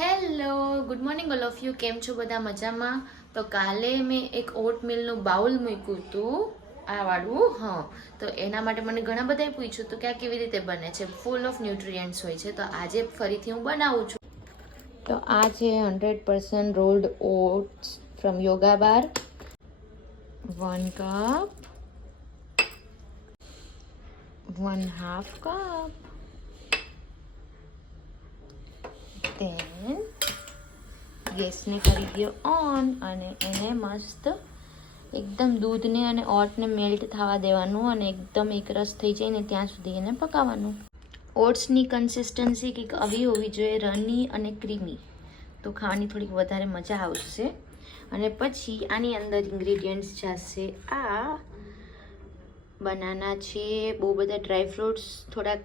Hello good morning all of you. કેમ છો બધા? મજામાં? તો કાલે મેં એક ઓટ મિલનું બાઉલ મૂક્યું હતું આ વાળું. તો એના માટે મને ઘણા બધાએ પૂછ્યું હતું કે આ કેવી રીતે બને છે, ફૂલ ઓફ ન્યુટ્રિયન્ટ્સ હોય છે. તો આજે ફરીથી હું બનાવું છું. તો આ છે 100% rolled oats from yoga bar, 1 cup, 1/2 cup, then ગેસને કરી દો ઓન અને એને મસ્ત એકદમ દૂધને અને ઓટને મેલ્ટ થવા દેવાનું અને એકદમ એકરસ થઈ જાય ને ત્યાં સુધી એને પકાવવાનું. ઓટ્સની કન્સિસ્ટન્સી કંઈક આવી હોવી જોઈએ, રની અને ક્રીમી, તો ખાવાની થોડીક વધારે મજા આવશે. અને પછી આની અંદર ઇન્ગ્રીડિયન્ટ્સ જશે આ બનાના છે, બહુ બધા ડ્રાયફ્રૂટ્સ થોડાક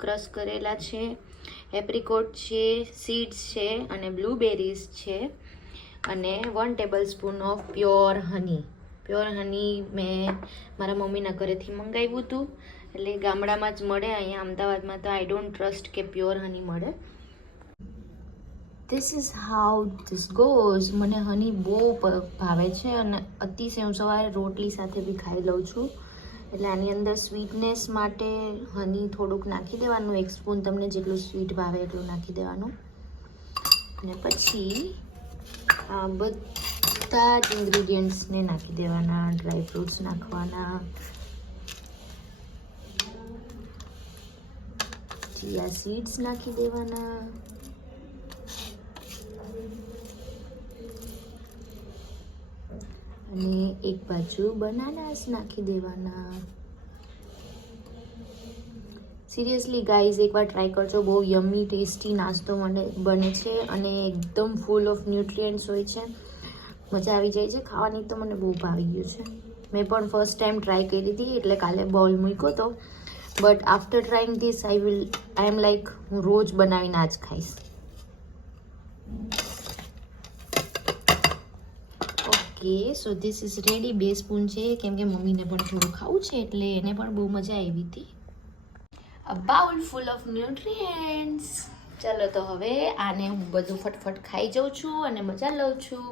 ક્રશ કરેલા છે, એપ્રિકોટ છે, સીડ્સ છે અને બ્લૂબેરીઝ છે, અને 1 tablespoon of pure honey. Pure honey મેં મારા મમ્મીના ઘરેથી મંગાવ્યું હતું, એટલે ગામડામાં જ મળે, અહીંયા અમદાવાદમાં તો આઈ ડોન્ટ ટ્રસ્ટ કે પ્યોર હની મળે. This is how this goes. મને હની બહુ ભાવે છે અને અતિશય હું સવારે રોટલી સાથે બી ખાઈ લઉં છું. એટલે આની અંદર સ્વીટનેસ માટે હની થોડુંક નાખી દેવાનું, 1 સ્પૂન, તમને જેટલું સ્વીટ ભાવે એટલું નાખી દેવાનું. અને પછી આ બધા જ ઇન્ગ્રીડિયન્ટ્સને નાખી દેવાના, ડ્રાયફ્રૂટ્સ નાખવાના, ચિયા સીડ્સ નાખી દેવાના, અને એક બાજુ બનાનાસ નાખી દેવાના. સિરિયસલી ગાઈઝ, એકવાર ટ્રાય કરજો, બહુ યમ્મી ટેસ્ટી નાસ્તો બને છે અને એકદમ ફૂલ ઓફ ન્યુટ્રિયન્ટ્સ હોય છે. મજા આવી જાય છે ખાવાની. તો મને બહુ ભાવી ગયું છે. મેં પણ ફર્સ્ટ ટાઈમ ટ્રાય કરી હતી, એટલે કાલે બોલ મૂક્યો હતો. But after trying this I am like હું રોજ બનાવીને આ જ ખાઈશ. Okay, so this is ready. 2 spoon છે, કેમ કે મમ્મીને પણ થોડું ખાવું છે, એટલે એને પણ બહુ મજા આવી હતી. A bowl full of nutrients. ચલો તો હવે આને હું બધું ફટફટ ખાઈ જાઉં છું અને મજા લઉં છું.